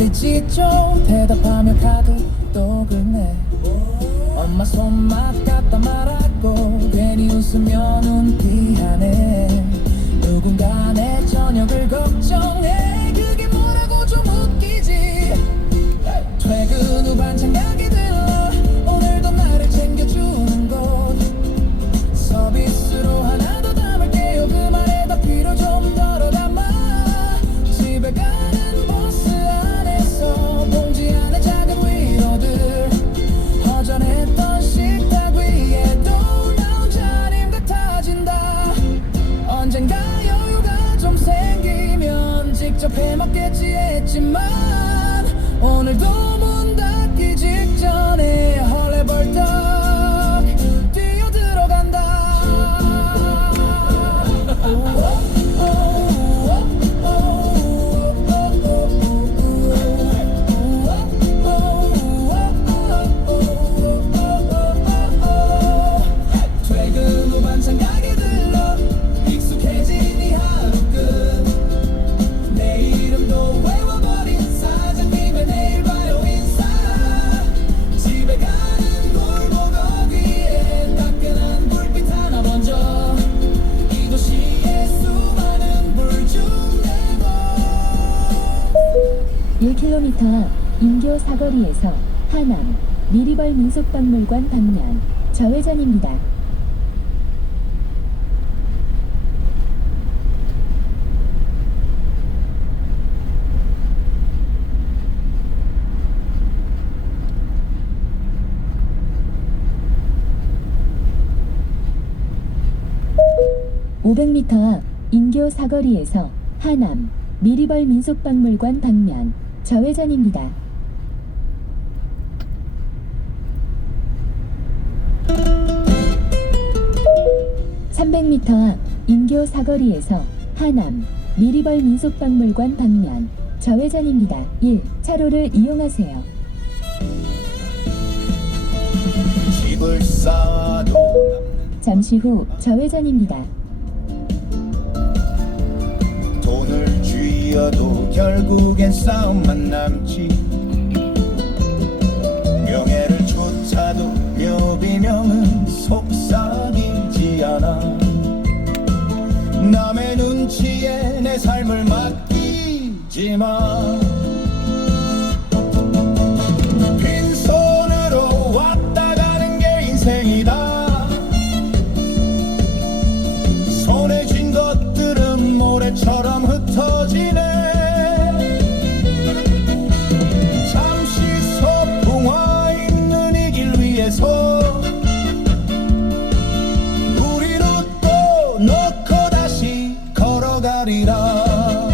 들리지 좀 대답하며 가도 또 그네. 엄마 손맛 갖다 말았고 괜히 웃으며 눈 피하네. 누군가 내 저녁을 걱정해. 그게 뭐라고 좀 웃기지. 퇴근 후 반찬 가게 들러 오늘도 나를 챙겨주는 곳. 서비스로 하나 더 담을게요. 그 말에다 필요 좀 덜어 담아. 집에 가는 버스 안에서 봉지 안에 작은 위로들. 허전했던 식탁 위에도 나 혼자님 같아진다. 언젠가 여유가 좀 생기면 직접 해먹겠지 했지만 오늘도 문 닫기 직전에 헐레벌떡 뛰어들어간다. 퇴근 후 반찬 가게 들러 익숙해진 이 하루 끝. 내 이름도 외워버린 사장님의 내일 봐요 인사. 집에 가는 골목 위에 따끈한 불빛 하나 번져. 이 도시의 수많은 불 중 내 1km 인교 사거리에서 하남 미리벌 민속박물관 방면 좌회전입니다. 500m 앞 인교 사거리에서 하남 미리벌 민속박물관 방면 좌회전입니다. 300m 앞 인교 사거리에서 하남 미리벌 민속박물관 방면 좌회전입니다. 1차로를 이용하세요. 집을 쌓아도 잠시 후 좌회전입니다. 돈을 쥐어도 결국엔 싸움만 남지. 명예를 쫓아도 묘비명은 속삭이지 않아. 남의 눈치에 내 삶을 맡기지 마. 빈손으로 왔다 가는 게 인생이다. 손에 쥔 것들은 모래처럼 흩어지네. 잠시 소풍와 있는 이 길 위에서 우리는 또 놓고 다시 걸어가리라.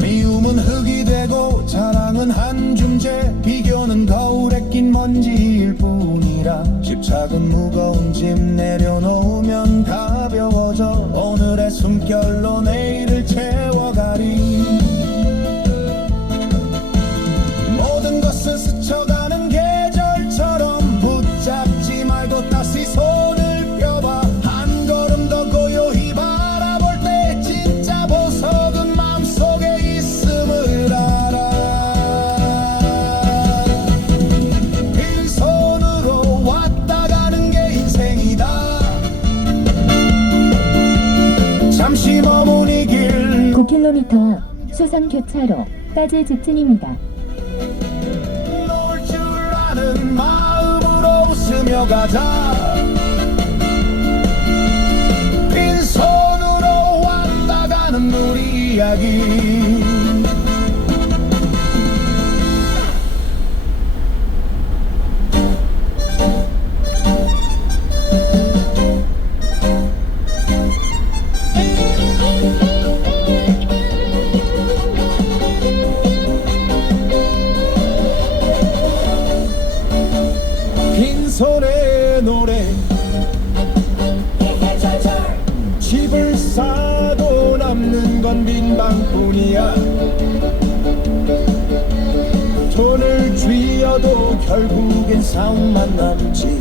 미움은 흙이 되고 자랑은 한 줌째. 비교는 거울에 낀 먼지일 뿐이라. 집착은 무거운 짐 내려놓으면 가벼워져. 오늘의 숨결로 내일을 채워가리. 모든 것은 스쳐가는 계절처럼 붙잡지 말고 다시 손을 펴봐. 한 걸음 더 고요히 바라볼 때 진짜 보석은 마음속에 있음을 알아. 빈손으로 왔다 가는 게 인생이다. 잠시 머문 이 길 9km 앞 수성교차로까지 직진입니다. 놀 줄 아는 마음으로 웃으며 가자. 빈손으로 왔다 가는 우리 이야기. 빈손의 노래. 집을 싸도 남는 건 빈방뿐이야. 돈을 쥐어도 결국엔 싸움만 남지.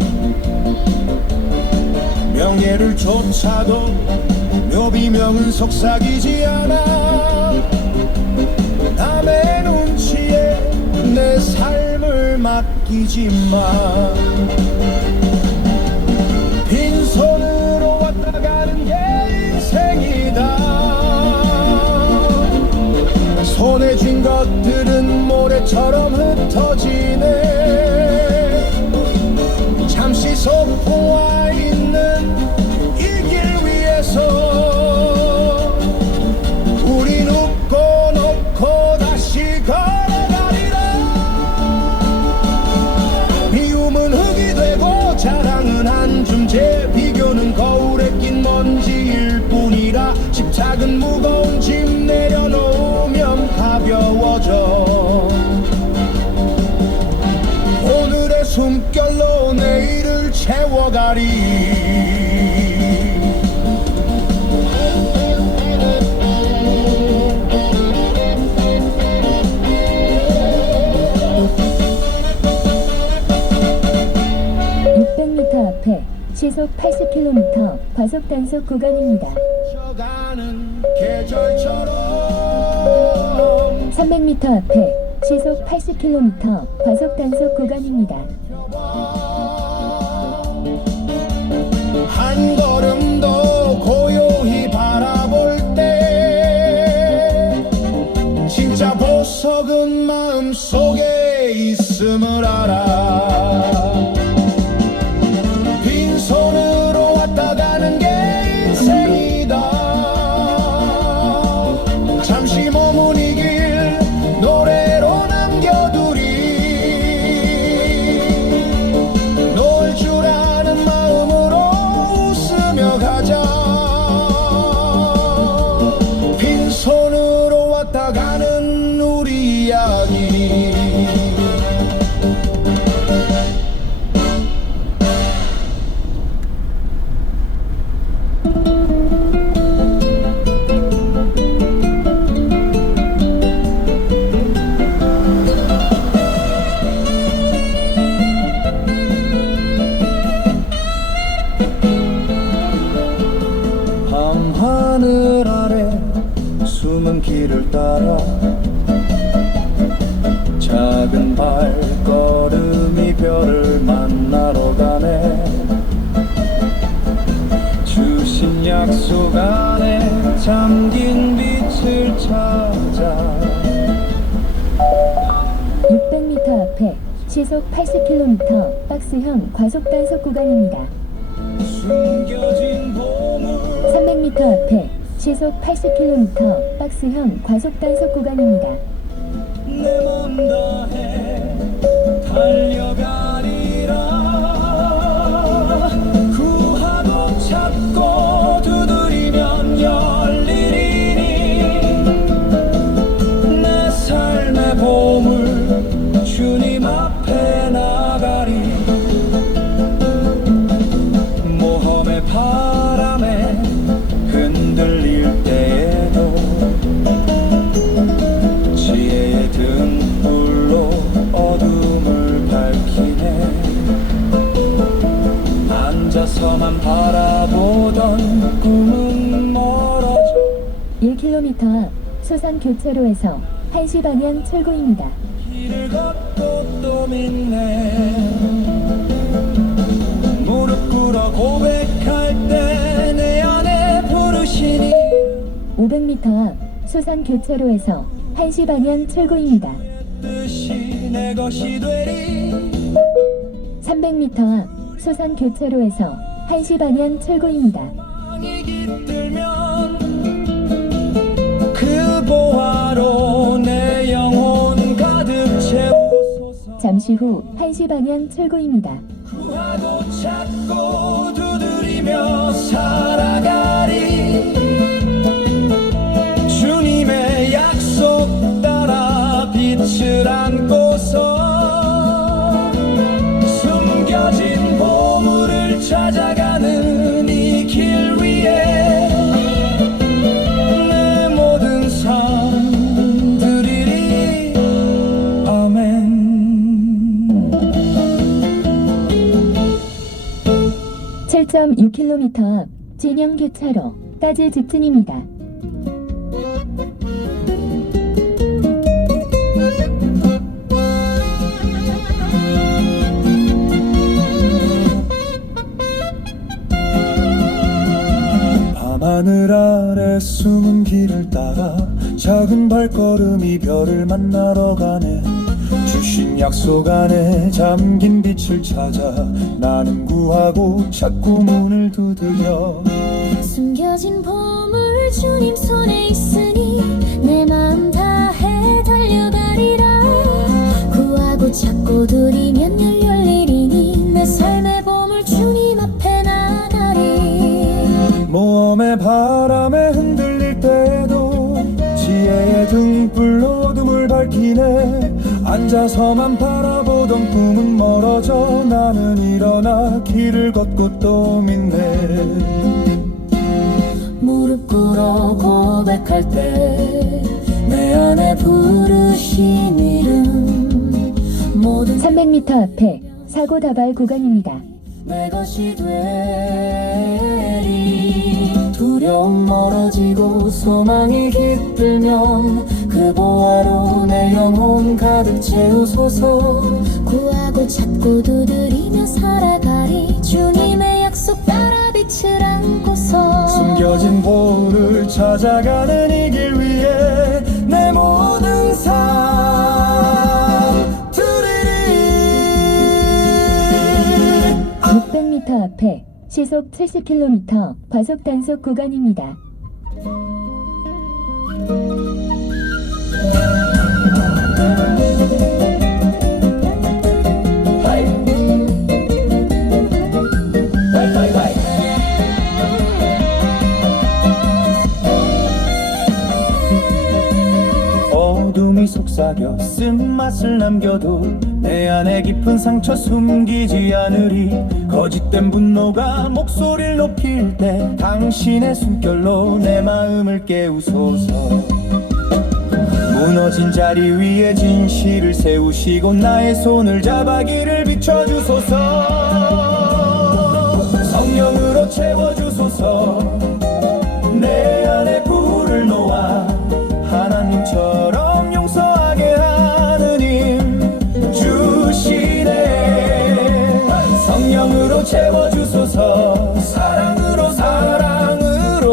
명예를 쫓아도 묘비명은 속삭이지 않아. 남의 맡기지마. 빈손으로 왔다 가는 게 인생이다. 손에 쥔 것들은 모래처럼 흩어지네. 잠시 소풍와 있는 이 길 위에서 우린 웃고 놓고 다시 걸어가리라. 미움은 흙이 되고 자랑은 한 줌째, 비교는 거울에 낀 먼지일 뿐이라. 집착은 무거운 짐 내려놓으면 가벼워져. 오늘의 숨결로 내일을 채워가리. 600m 앞에 시속 80km 과속 단속 구간입니다. 가는 계절처럼 300m 앞에 시속 80km 과속 단속 구간입니다. 한 걸음도 고요히 바라볼 때 진짜 보석은 마음속에 있음을 알아. 빈손으로 왔다 가는 게 인생이다. 잠시 머문 이 길 노래로 남겨두리. 놀 줄 아는 마음으로 웃으며 가자. 빈손으로 왔다 가는 우리 이야기. 밤하늘 아래 숨은 길을 따라 작은 발걸음이 별을 만나러 가네. 주신 약속 안에 잠긴 빛을 찾아. 600m 앞에 시속 80km 박스형 과속 단속 구간입니다. 숨겨진 보물 300m 앞에 시속 80km 박스형 과속 단속 구간입니다. 내 맘 다해 달려가리라. 구하고 찾고 두드리면 열리리니. 내 삶의 보물 주님 앞에 나가리. 모험의 바람에 흔들릴 때에도 지혜의 등불로 어둠을 밝히네. 앉아서만 바라보던 꿈은 멀어져. 1km 앞 수산 교차로에서 1시 방향 출구입니다. 길을 걷고 또 믿네. 무릎 꿇어 고백할 때 내 안에 부르시니. 500m 앞 수산 교차로에서 1시 방향 출구입니다. 뜻이 내 것이 되리. 300m 앞 수산 교차로에서 1시 방향 출구입니다. 땅이 깃들면 그 보화로 내 영혼 가득 채우소서. 잠시 후 1시 방향 출구입니다. 구하고 찾고 두드리며 살아가리. 주님의 약속 따라 빛을 안고서 숨겨진 보물을 찾아가는 이 길 위에 내 모든 삶 드리리. 아멘. 7.6km 앞 진영교차로까지 직진입니다. 작은 발걸음이 별을 만나러 가네. 주신 약속 안에 잠긴 빛을 찾아 나는 구하고 찾고 문을 두드려. 숨겨진 보물 주님 손에 있으니 내 마음 다해 달려가리라. 구하고 찾고 두드리면 열리리니 내 삶의 보물 주님 앞에 나가리. 모험의 바람에 흔들릴 때에도 지혜의 등불로 어둠을 밝히네. 앉아서만 바라보던 꿈은 멀어져 나는 일어나 길을 걷고 또 믿네. 무릎 꿇어 고백할 때 내 안에 부르신 이름 모든 300m 앞에 사고 다발 구간입니다. 내 것이 되리. 두려움 멀어지고 소망이 깃들면 그 보화로 내 영혼 가득 채우소서. 구하고 찾고 두드리며 살아가리. 주님의 약속 따라 빛을 안고서 숨겨진 보물을 찾아가는 이 길 위에 내 모든 삶 드리리. 600m 앞에 시속 70km 과속 단속 구간입니다. 어둠이 속삭여 쓴맛을 남겨도 내 안에 깊은 상처 숨기지 않으리. 거짓된 분노가 목소리를 높일 때 당신의 숨결로 내 마음을 깨우소서. 무너진 자리 위에 진실을 세우시고 나의 손을 잡아 길을 비춰주소서. 성령으로 채워주소서. 내 안에 불을 놓아 하나님처럼 용서하게 하는 힘 주시네. 성령으로 채워주소서. 사랑으로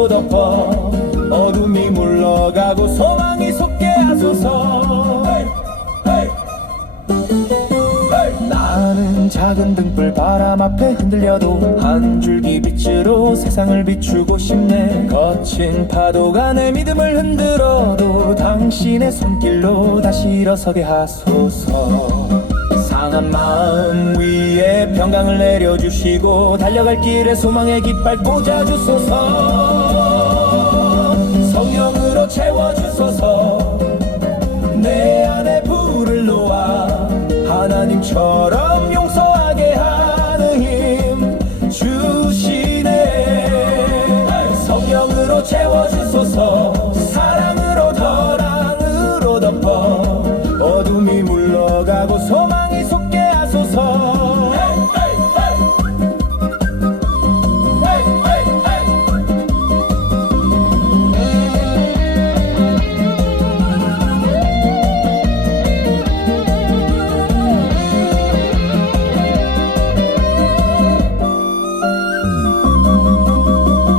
덮어 어둠이 물러가고 소망이 솟게 하소서. 나는 작은 등불 바람 앞에 흔들려도 한 줄기 빛으로 세상을 비추고 싶네. 거친 파도가 내 믿음을 흔들어도 당신의 손길로 다시 일어서게 하소서. 상한 마음 위에 평강을 내려주시고 달려갈 길에 소망의 깃발 꽂아주소서. 성령으로 채워주소서. 내 안에 불을 놓아 하나님처럼 용서하게 하는 힘 주시네. 성령으로 채워주소서. 사랑으로 덮어 어둠이 물러가고 소망이 솟게 하소서.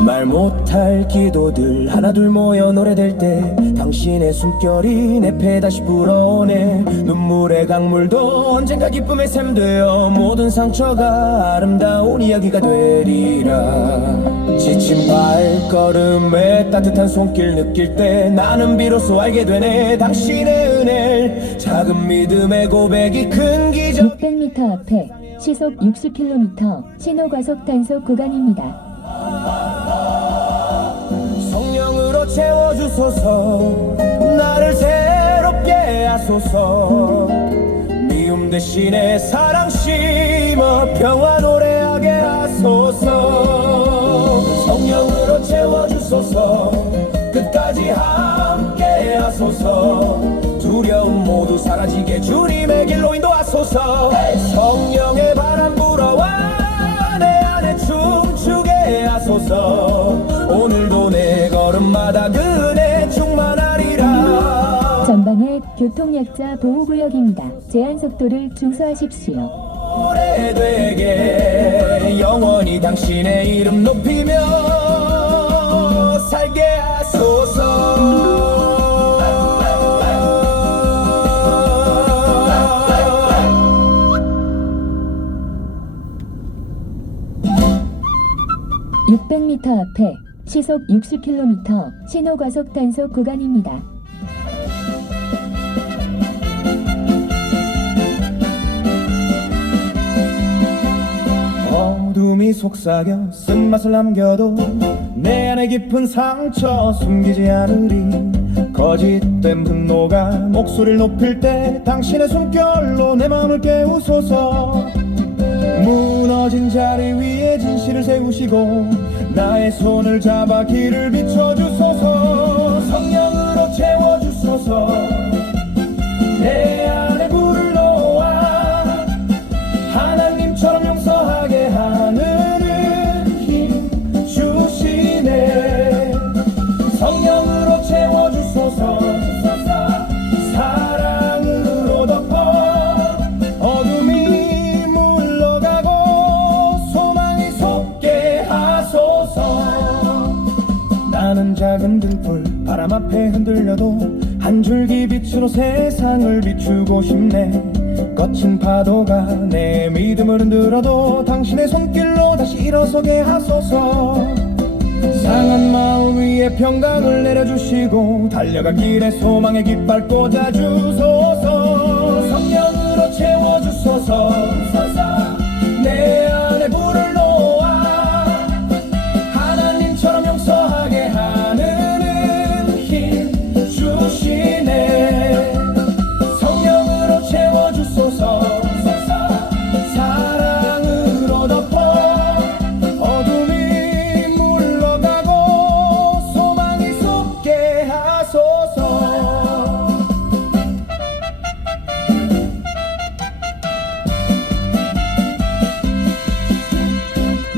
말 못할 기도들 하나둘 모여 노래될 때 당신의 숨결이 내 배 다시 불어오네. 눈물의 강물도 언젠가 기쁨의 샘 되어 모든 상처가 아름다운 이야기가 되리라. 지친 발걸음에 따뜻한 손길 느낄 때 나는 비로소 알게 되네. 당신의 은혜 작은 믿음의 고백이 큰 기적. 600m 앞에 시속 60km 신호 과속 단속 구간입니다. 성령으로 채워주소서. 나를 새롭게 하소서. 미움 대신에 사랑 심어 평화 노래하게 하소서. 성령으로 채워주소서. 끝까지 함께 하소서. 두려움 모두 사라지게 주님의 길로 인도하소서. 성령의 바람 불어와 내 안에 춤추게 하소서. 오늘도 내 걸음마다 그네 충만하리라. 전방에 교통약자 보호구역입니다. 제한 속도를 준수하십시오. 오래되게 영원히 당신의 이름 높이며 살게 하소서. 시속 60km 신호과속 단속 구간입니다. 어둠이 속삭여 쓴맛을 남겨도 내 안에 깊은 상처 숨기지 않으리. 거짓된 분노가 목소리를 높일 때 당신의 숨결로 내 마음을 깨우소서. 무너진 자리 위에 진실을 세우시고 나의 손을 잡아 길을 비춰주소서. 성령으로 채워주소서. 내 안에 불을 놓아 하나님처럼 용서하게 하는 힘 주시네. 성령으로 채워주소서. 사랑으로 덮어 어둠이 물러가고 소망이 솟게 하소서. 나는 작은 등불 바람 앞에 흔들려도 한 줄기 빛으로 세상을 비추고 싶네. 거친 파도가 내 믿음을 흔들어도 당신의 손길로 다시 일어서게 하소서. 상한 마음 위에 평강을 내려주시고 달려간 길에 소망의 깃발 꽂아주소서. 성령으로 채워주소서. 내 안에 불을 놓아 하나님처럼 용서하게 하는 힘 주시네. 성령으로 채워주소서. 사랑으로 덮어 어둠이 물러가고 소망이 솟게 하소서.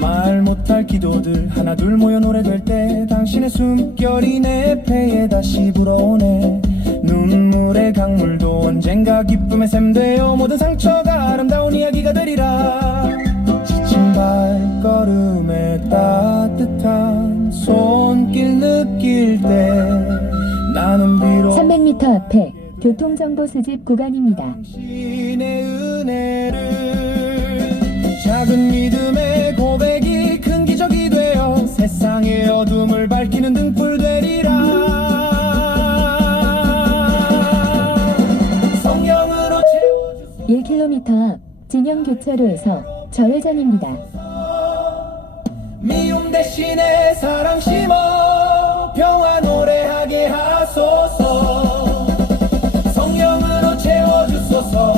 말 못할 기도들 하나둘 모여 노래될 때 당신의 숨결이 내 폐에 다시 불어오네. 눈물의 강물도 언젠가 기쁨의 샘 되어 모든 상처가 아름다운 이야기가 되리라. 지친 발걸음에 따뜻한 손길 느낄 때 나는 비록 300m 앞에 교통정보 수집 구간입니다. 당신의 은혜를 작은 믿음의 고백이 큰 기적이 되어 세상의 어둠을 밝히는 등불 되리라. 성령으로 채워주소서. 1km 앞 진영교차로에서 좌회전입니다. 미움 대신에 사랑 심어 평화 노래하게 하소서. 성령으로 채워주소서.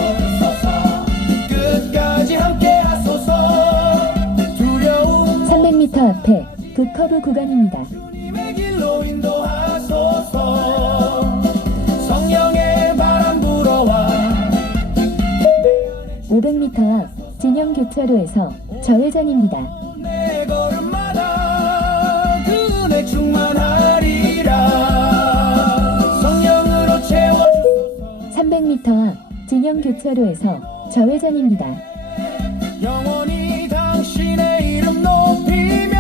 끝까지 함께 하소서. 두려움 300m 앞에 급커브 구간입니다. 주님의 길로 인도하소서. 성령의 바람 불어와 500m 앞 진영교차로에서 좌회전입니다. 내 걸음마다 그 은혜 충만하리라. 성령으로 채워주소서. 300m 앞 진영교차로에서 좌회전입니다. 영원히 당신의 이름 높이며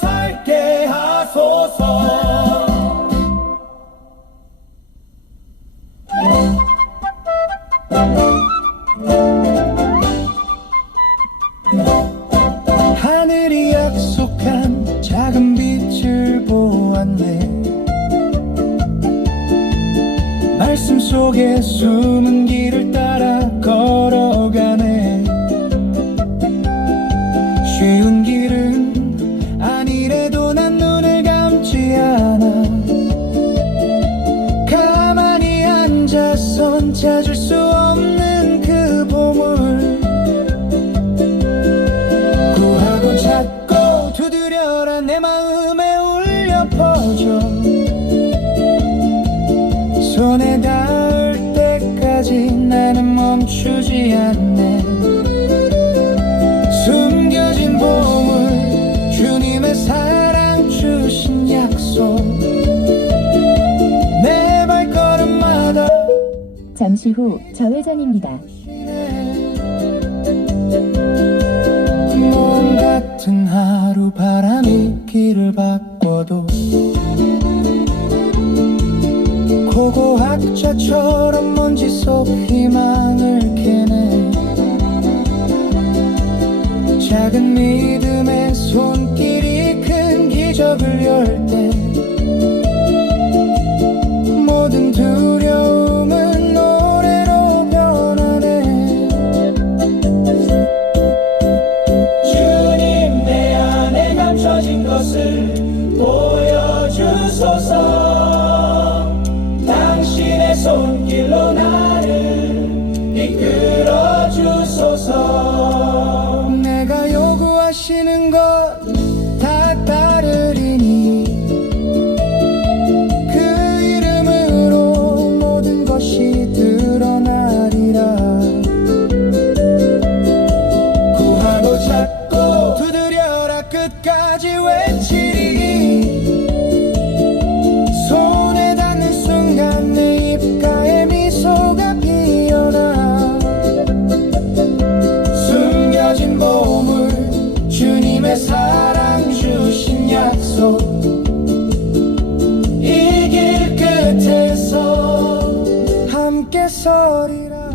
살게 하소서. 하늘이 약속한 작은 빛을 보았네. 말씀 속에 숨은 길을 따라 걸어가네. 쉬운 길은 아니래도 난 눈을 감지 않아. 가만히 앉아선 찾을 수 없는 그 보물. 구하고 찾고 두드려라 내 마음에 울려 퍼져. 손에 닿을 때까지 나는 멈추지 않네. 숨겨진 보물 주님의 사랑 주신 약속 내 발걸음마다 잠시 후 좌회전입니다. 몸 같은 하루 바람이 길을 바꿔도 고고학자처럼 먼지 속 희망을 캐네. 작은 믿음의 손길이 큰 기적을 열 때 모든 두려움은 노래로 변하네. 주님 내 안에 감춰진 것을 보여주소서. 당신의 손길로 나를 이끌어 주소서. 내가 요구하시는 것 다 따르리니 그 이름으로 모든 것이 드러나리라. 구하고 찾고 두드려라 끝까지 외치리. 손에 닿는 순간 내 입가에 미소가 피어나. 숨겨진 보물 주님의 사랑 주신 약속 이 길 끝에서 함께 서리라.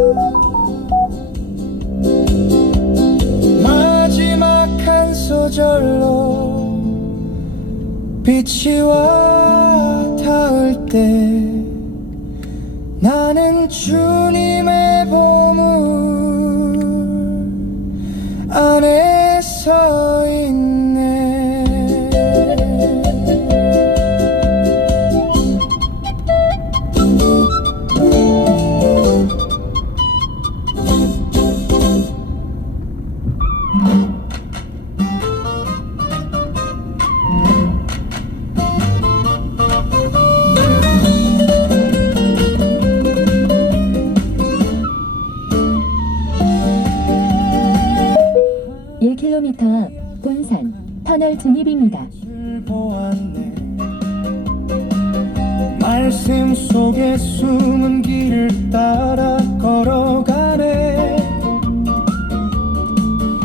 마지막 한 소절로 빛이 와 닿을 때 나는 주님의 보물 안에 서 있네. 앞 본산 터널 진입입니다. 보았네. 말씀 속에 숨은 길을 따라 걸어가네.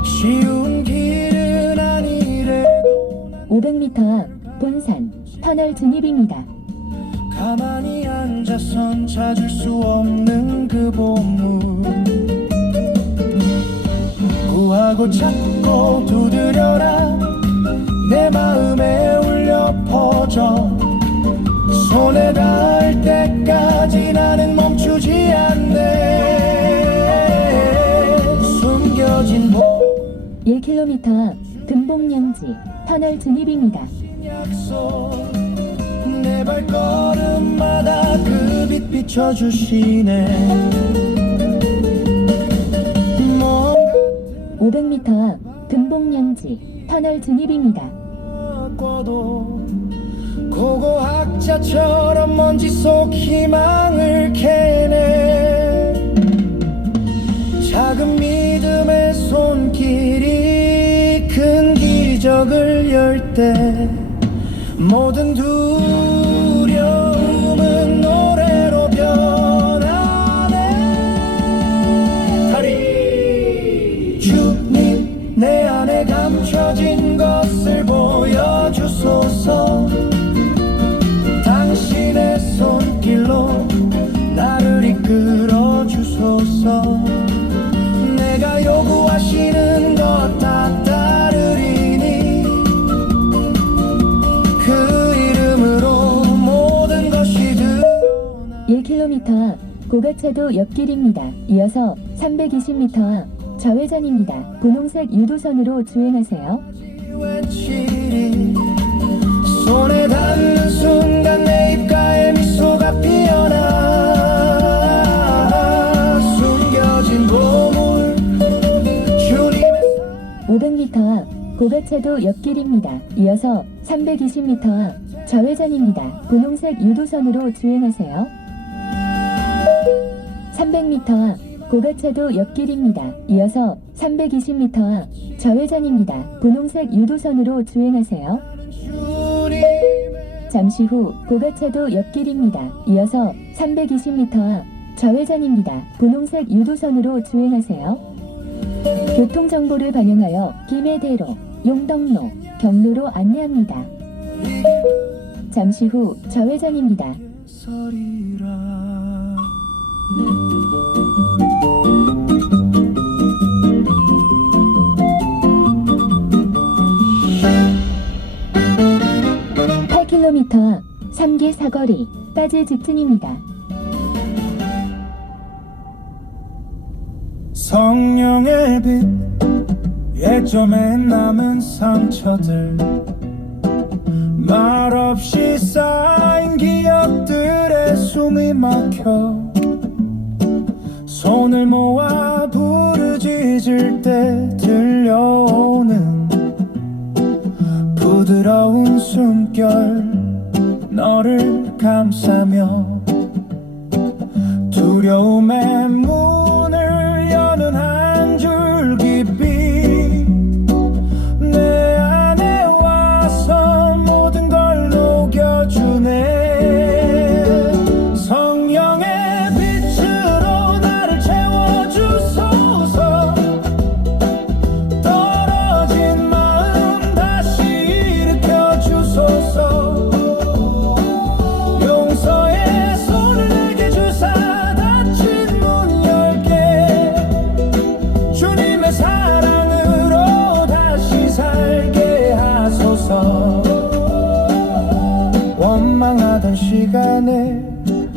쉬운 길은 아니래. 500m 앞 본산 터널 진입입니다. 가만히 앉아선 찾을 수 없는 그 보물. 구하고 찾고 두드려라. 내 마음에 울려 퍼져. 손에 닿을 때까지 나는 멈추지 않네. 숨겨진 1km 앞 금봉령지 터널 진입입니다. 약속. 내 발걸음마다 그 빛 비춰주시네. 500m 앞 금봉령지 터널 진입입니다. 고고학자처럼 먼지 속 희망을 캐네. 작은 믿음의 손길이 큰 기적을 열 때 모든 두려움은 노래로 변하네. 다리 주님 내 안에 감춰진 것을 보여주소서. 당신의 손길로 나를 이끌어 주소서. 내가 요구하시는 것 다 따르리니 그 이름으로 모든 것이 드러나. 1km 앞 고가차도 옆길입니다. 이어서 320m 앞 좌회전입니다. 분홍색 유도선으로 주행하세요. 외치리. 손에 닿는 순간 내 입가에 미소가 피어나. 숨겨진 보물 주님의 500m 앞 고가차도 옆길입니다. 이어서 320m 앞 좌회전입니다. 분홍색 유도선으로 주행하세요. 300m 앞 고가차도 옆길입니다. 이어서 320m 앞 좌회전입니다. 분홍색 유도선으로 주행하세요. 잠시 후 고가차도 옆길입니다. 이어서 320m 앞 좌회전입니다. 분홍색 유도선으로 주행하세요. 교통정보를 반영하여 김해대로, 용덕로, 경로로 안내합니다. 잠시 후 좌회전입니다. 서리라. 사거리까지 직진입니다. 성령의 빛 예전에 남은 상처들 말없이 쌓인 기억들에 숨이 막혀 손을 모아 부르짖을 때 들려오는 부드러운 숨결 너를 감싸며 두려움의 문을 여는 한 줄기 빛 내 안에 와서 모든 걸 녹여주네 성령의 빛으로 나를 채워주소서 떨어진 마음 다시 일으켜주소서 용서의 손을 내게 주사 닫힌 문 열게 주님의 사랑으로 다시 살게 하소서 원망하던 시간에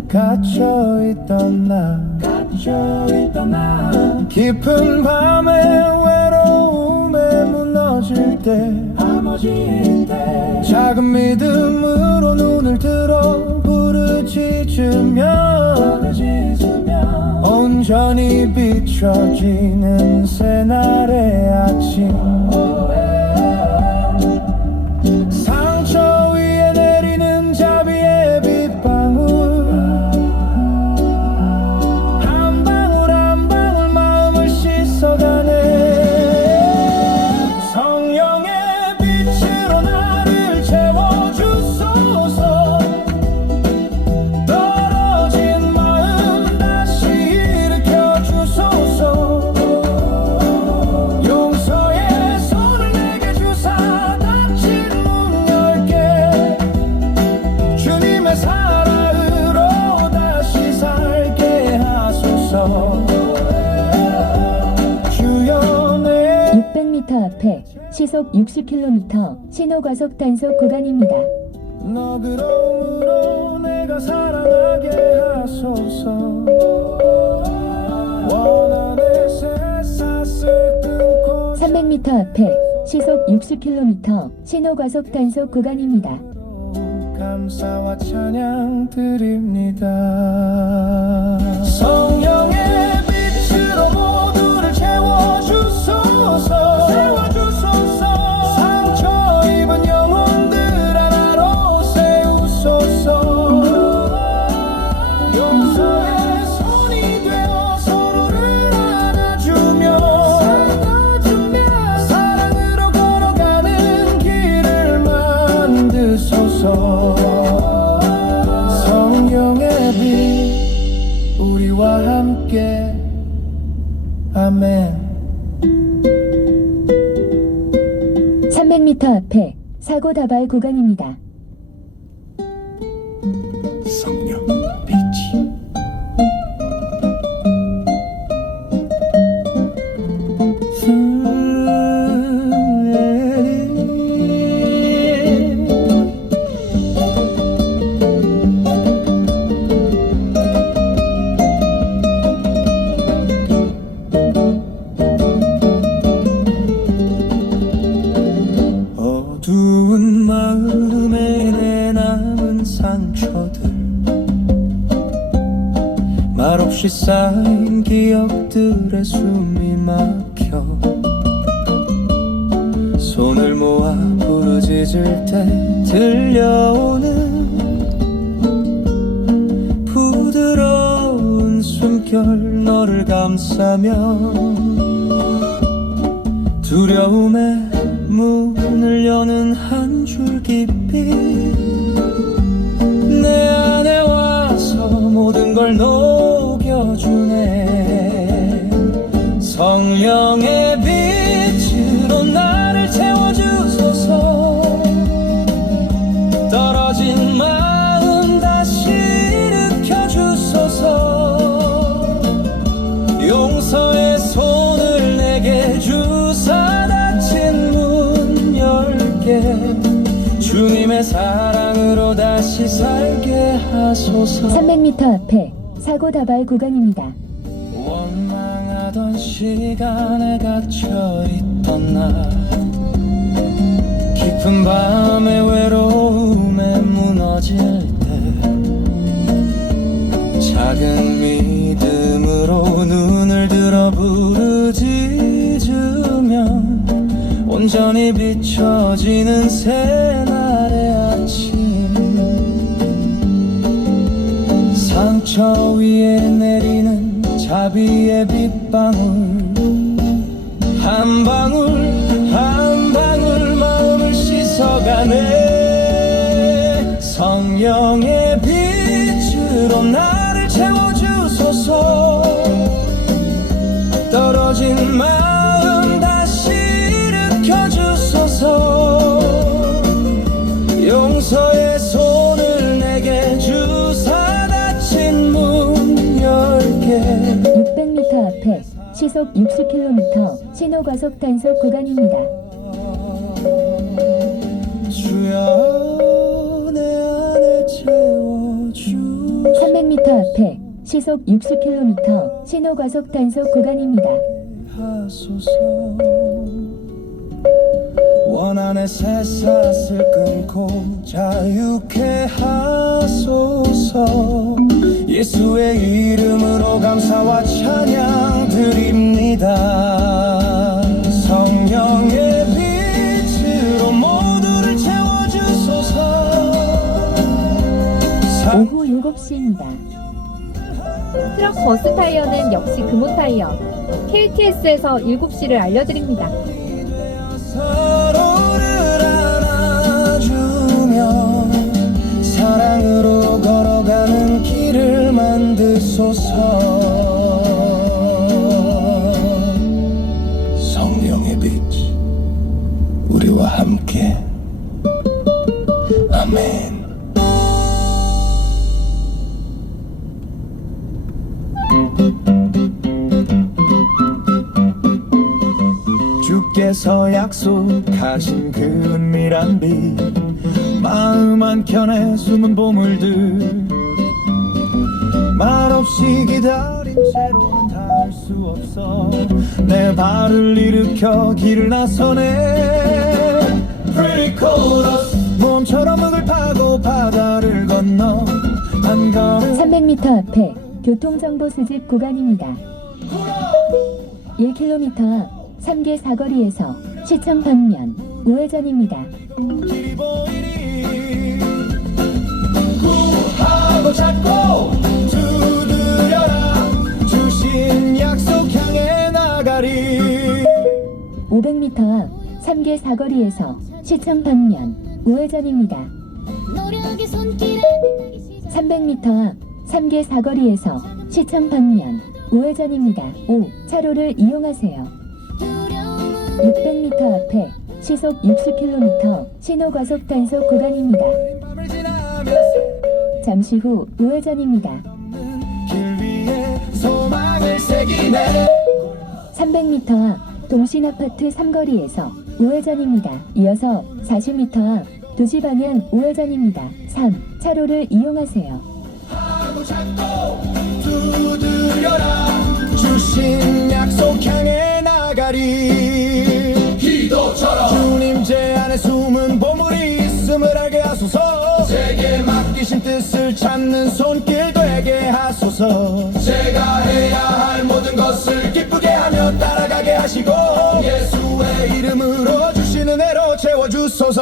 갇혀있던 나 깊은 밤에 외로움에 무너질 때 작은 믿음으로 눈을 들어 부르짖으며 온전히 비춰지는 새날의 아침 상처 위에 내리는 자비의 빗방울 한 방울 한 방울 마음을 씻어가네 성령의 빛으로 나를 채워주소서 떨어진 마음 다시 일으켜주소서 용서의 손을 내게 주사 닫힌 문 열게 주님의 사랑으로 다시 살게 하소서 주여 내 600m 앞에 시속 60km 신호과속 단속 구간입니다. 너그러움으로 내가 살아나게 하소서 원한의 새싹을 끊고 300m 앞에 시속 60km 신호과속 단속 구간입니다. 감사와 찬양 드립니다 성령의 빛으로 모두를 채워주소서 상처 입은 영혼들 하나로 세우소서 용서의 손이 되어 서로를 안아주며 사랑으로 걸어가는 길을 만드소서 성령의 빛 우리와 함께 아멘 300m 앞에 사고 다발 구간입니다. 성령 빛이 어두운 마음에 내 남은 상처들 말없이 쌓인 기억들에 숨이 막혀 손을 모아 부르짖을 때 들려오는 부드러운 숨결 너를 감싸며 두려움의 문을 여는 한 줄기 빛 내 안에 와서 모든 걸 녹여주네 성령의 빛으로 나를 채워주소서 떨어진 마음 다시 일으켜주소서 용서의 손을 내게 주사 닫힌 문 열게 주님의 사랑으로 다시 살게 하소서. 300m 앞에 사고 다발 구간입니다. 원망하던 시간에 갇혀있던 나, 깊은 밤의 외로움에 무너질 때 작은 믿음으로 눈을 들어 부르짖으면 온전히 비춰지는 새날의 아침, 상처 위에 내리는 자비의 빗방울, 한 방울 한 방울 마음을 씻어가네. 성령의 빛으로 나를 채워주소서. 떨어진 마음 다시 일으켜주소서. 용서의 손을 내게 주사 닫힌 문 열게. 600m 앞에 시속 60km 신호과속 단속 구간입니다. 주여 내 안에 채워주. 300m 앞에 시속 60km 신호과속 단속 구간입니다. 하소서. 원한의 새싹을 끊고 자유케 하소서. 예수의 이름으로 감사와 찬양 드립니다. 성령의 빛으로 모두를 채워주소서. 오후 7시입니다. 트럭 버스 타이어는 역시 금호 타이어. KTS에서 7시를 알려드립니다. 서로를 안아주며 사랑으로 걸어가는 길을 만드소서. 성령의 빛 우리와 함께. 아멘. 주께서 약속하신 그 은밀한 빛, 마음 한켠에 숨은 보물들, 말없이 기다린 채로는 닿을 수 없어. 내 발을 일으켜 길을 나서네. Pretty cold us. 모험처럼 흙을 파고 바다를 건너 한 걸음. 300m 앞에 교통정보 수집 구간입니다. 1km 앞 3개 사거리에서 시청 방면 우회전입니다. 길이 보이니 구하고 찾고 두드려라. 주신 약속 향해 나가리. 500m 앞 3개 사거리에서 시청 방면 우회전입니다. 노력의 손길에 300m 앞 3개 사거리에서 시청 방면 우회전입니다. 5. 차로를 이용하세요. 600m 앞에 시속 60km 신호과속 단속 구간입니다. 밤을 지나면서 잠시 후 우회전입니다. 길 위에 소망을 새기네. 300m 앞 동신아파트 삼거리에서 우회전입니다. 이어서 40m 앞 도시 방향 우회전입니다. 3. 차로를 이용하세요. 하고 찾고 두드려라. 주신 약속 향해 나가리. 기도처럼 주님 제 안에 숨은 보물이 있음을 알게 하소서. 제게 맡기신 뜻을 찾는 손길 되게 하소서. 제가 해야 할 모든 것을 기쁘게 하며 따라가게 하시고 예수의 이름으로 주시는 애로 채워주소서.